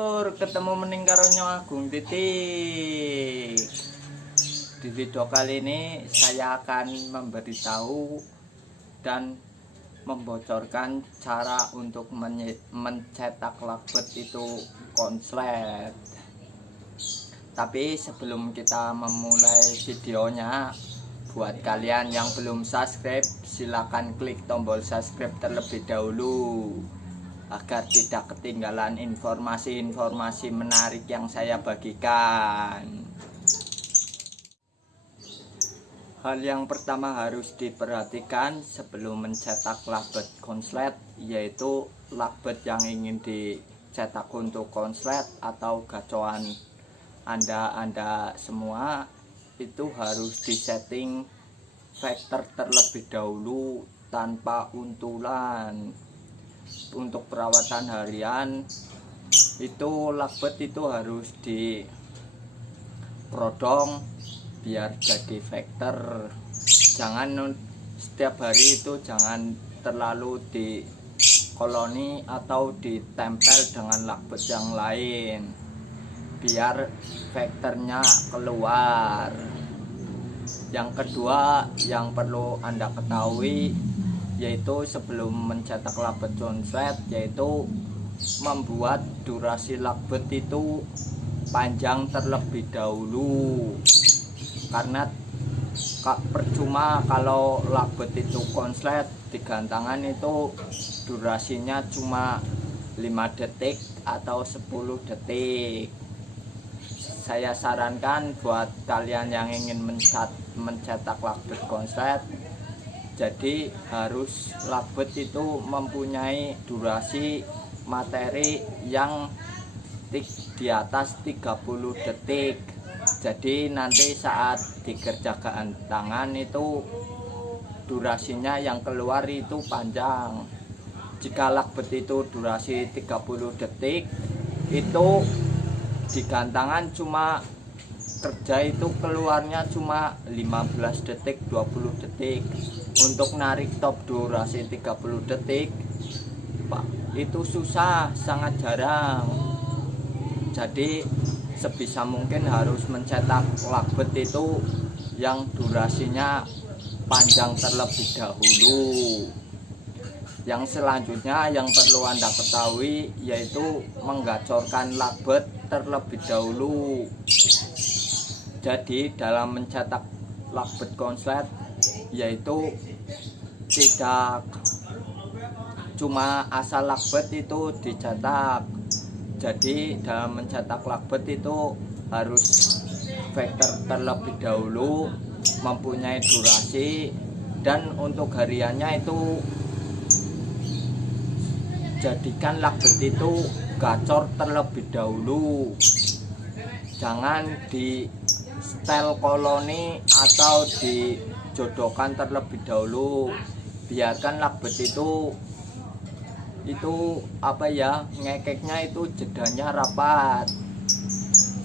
lur, ketemu mening karo Nyo Agung Titik. Di video kali ini saya akan memberitahu dan membocorkan cara untuk mencetak lakbet itu konslet. Tapi sebelum kita memulai videonya, buat kalian yang belum subscribe, silakan klik tombol subscribe terlebih dahulu agar tidak ketinggalan informasi-informasi menarik yang saya bagikan. Hal yang pertama harus diperhatikan sebelum mencetak lakbet konslet, yaitu lakbet yang ingin dicetak untuk konslet atau gacoan Anda semua itu harus disetting vektor terlebih dahulu tanpa untulan. Untuk perawatan harian itu lakbet itu harus diprodong biar jadi vektor. Jangan setiap hari itu jangan terlalu di koloni atau ditempel dengan lakbet yang lain biar vektornya keluar. Yang kedua yang perlu Anda ketahui yaitu sebelum mencetak lakbet konslet, yaitu membuat durasi lakbet itu panjang terlebih dahulu, karena percuma kalau lakbet itu konslet digantangan itu durasinya cuma 5 detik atau 10 detik. Saya sarankan buat kalian yang ingin mencetak lakbet konslet, jadi harus lakbet itu mempunyai durasi materi yang di atas 30 detik. Jadi nanti saat dikerjakan tangan itu durasinya yang keluar itu panjang. Jika lakbet itu durasi 30 detik, itu digantangan cuma kerja itu keluarnya cuma 15 detik 20 detik. Untuk narik top durasi 30 detik Pak, itu susah, sangat jarang. Jadi sebisa mungkin harus mencetak lakbet itu yang durasinya panjang terlebih dahulu. Yang selanjutnya yang perlu Anda ketahui yaitu menggacorkan lakbet terlebih dahulu. Jadi dalam mencetak lakbet konslet yaitu tidak cuma asal lakbet itu dicetak. Jadi dalam mencetak lakbet itu harus vektor terlebih dahulu, mempunyai durasi, dan untuk hariannya itu jadikan lakbet itu gacor terlebih dahulu. Jangan di setel koloni atau dijodohkan terlebih dahulu. Biarkan lakbet itu ngekeknya itu jedanya rapat.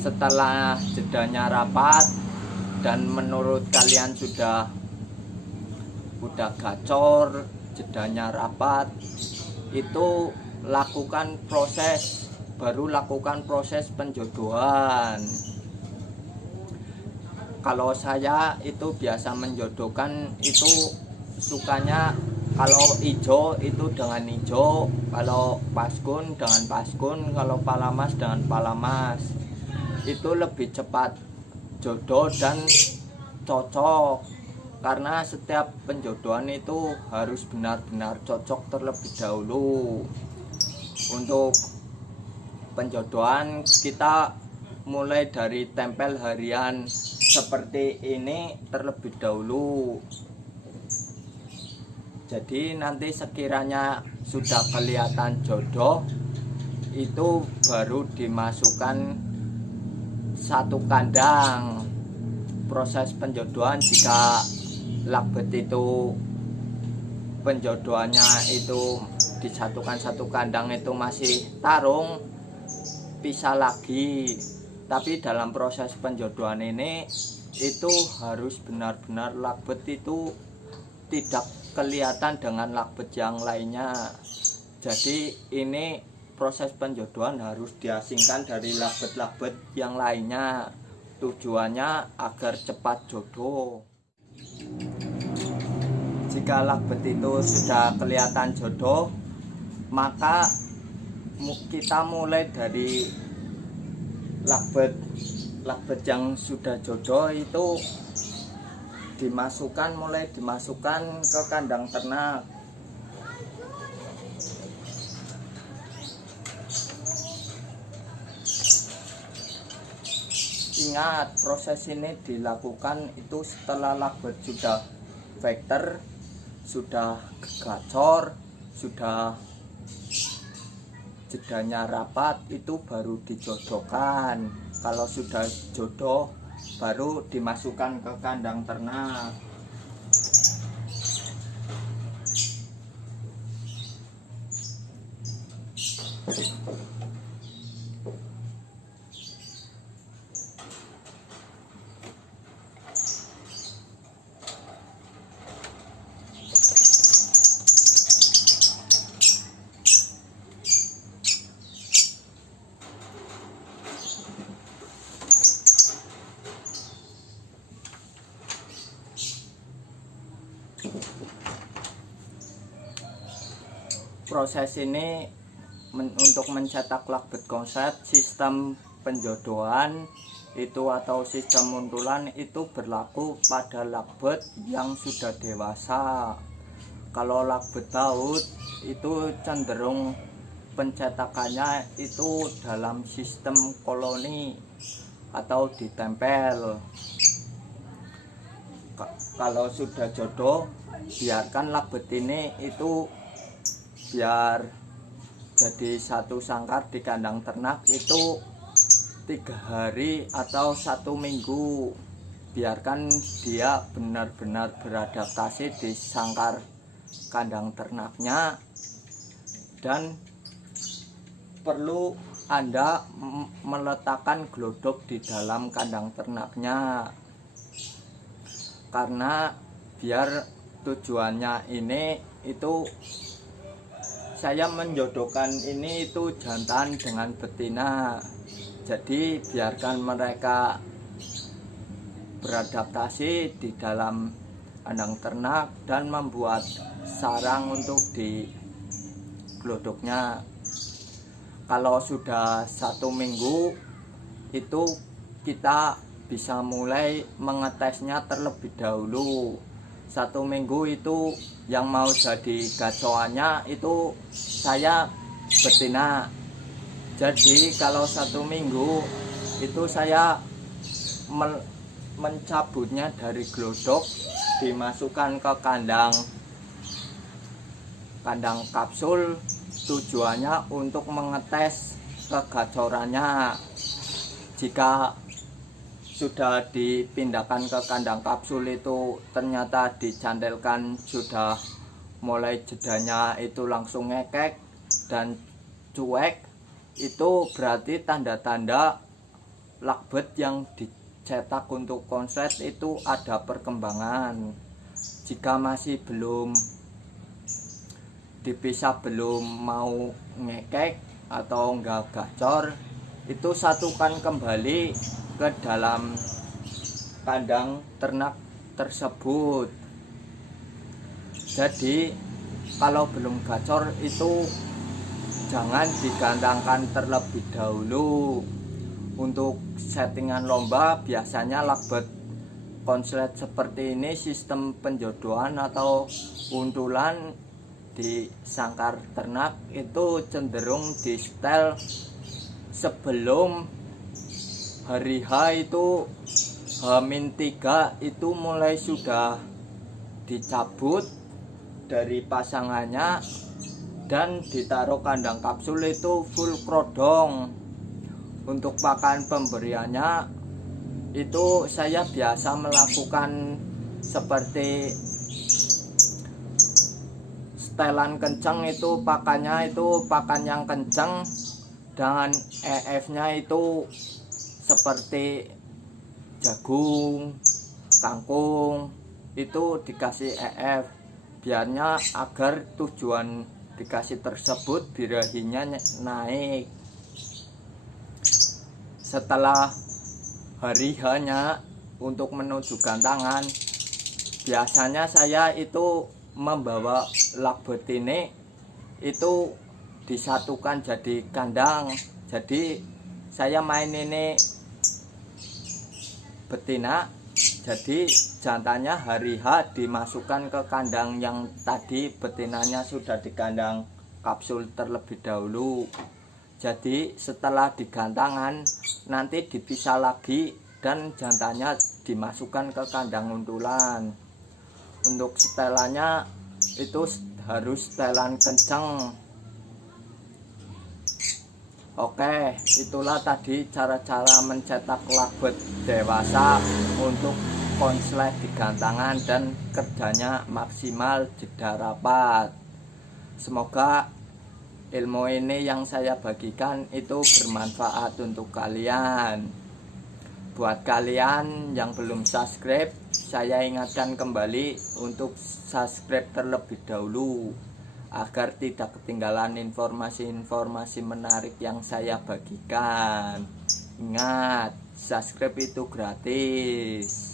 Setelah jedanya rapat dan menurut kalian sudah gacor, jedanya rapat, itu baru lakukan proses penjodohan. Kalau saya itu biasa menjodohkan itu sukanya kalau hijau itu dengan hijau, kalau paskun dengan paskun, kalau palamas dengan palamas. Itu lebih cepat jodoh dan cocok, karena setiap penjodohan itu harus benar-benar cocok terlebih dahulu. Untuk penjodohan kita mulai dari tempel harian seperti ini terlebih dahulu. Jadi nanti sekiranya sudah kelihatan jodoh, itu baru dimasukkan satu kandang. Proses penjodohan jika lakbet itu penjodohannya itu disatukan satu kandang itu masih tarung, pisah lagi. Tapi dalam proses penjodohan ini itu harus benar-benar lakbet itu tidak kelihatan dengan lakbet yang lainnya. Jadi ini proses penjodohan harus diasingkan dari lagbet-lagbet yang lainnya. Tujuannya agar cepat jodoh. Jika lagbet itu sudah kelihatan jodoh, maka kita mulai dari lagbet yang sudah jodoh itu mulai dimasukkan ke kandang ternak. Ingat, proses ini dilakukan itu setelah lagbet sudah vektor, sudah gacor, sudah jedanya rapat, itu baru dijodohkan. Kalau sudah jodoh baru dimasukkan ke kandang ternak. Proses ini untuk mencetak lagbet konslet sistem penjodohan itu atau sistem muntulan itu berlaku pada lagbet yang sudah dewasa. Kalau lagbet baut itu cenderung pencetakannya itu dalam sistem koloni atau ditempel. Kalau sudah jodoh, biarkan lagbet ini itu biar jadi satu sangkar di kandang ternak itu 3 hari atau 1 minggu. Biarkan dia benar-benar beradaptasi di sangkar kandang ternaknya, dan perlu Anda meletakkan glodok di dalam kandang ternaknya, karena biar tujuannya ini itu saya menjodohkan ini itu jantan dengan betina. Jadi biarkan mereka beradaptasi di dalam kandang ternak dan membuat sarang untuk di glodoknya. Kalau sudah 1 minggu itu kita bisa mulai mengetesnya terlebih dahulu. 1 minggu itu yang mau jadi gacoannya itu saya betina. Jadi kalau 1 minggu itu saya mencabutnya dari glodok, dimasukkan ke kandang kapsul. Tujuannya untuk mengetes kegacorannya. Jika sudah dipindahkan ke kandang kapsul itu ternyata dicandelkan sudah mulai jedanya itu langsung ngekek dan cuek, itu berarti tanda-tanda lagbet yang dicetak untuk konslet itu ada perkembangan. Jika masih belum dipisah, belum mau ngekek atau enggak gacor, itu satukan kembali ke dalam kandang ternak tersebut. Jadi kalau belum gacor itu jangan digandangkan terlebih dahulu. Untuk settingan lomba biasanya lagbet konslet seperti ini, sistem penjodohan atau untulan di sangkar ternak itu cenderung di setel sebelum hari H itu H-3 itu mulai sudah dicabut dari pasangannya dan ditaruh kandang kapsul itu full krodong. Untuk pakan pemberiannya itu saya biasa melakukan seperti setelan kencang, itu pakannya itu pakan yang kencang, dan EF-nya itu seperti jagung, kangkung itu dikasih EF biarnya agar tujuan dikasih tersebut birahinya naik. Setelah hari hanya untuk menuju gantangan, biasanya saya itu membawa lak betina itu disatukan jadi kandang. Jadi saya main ini betina, jadi jantannya hari H dimasukkan ke kandang yang tadi betinanya sudah di kandang kapsul terlebih dahulu. Jadi setelah digantangan nanti dipisah lagi dan jantannya dimasukkan ke kandang untulan. Untuk setelannya itu harus setelan kencang. Oke, itulah tadi cara-cara mencetak lakbet dewasa untuk konslet di gantangan dan kerjanya maksimal, jeda rapat. Semoga ilmu ini yang saya bagikan itu bermanfaat untuk kalian. Buat kalian yang belum subscribe, saya ingatkan kembali untuk subscribe terlebih dahulu agar tidak ketinggalan informasi-informasi menarik yang saya bagikan. Ingat, subscribe itu gratis.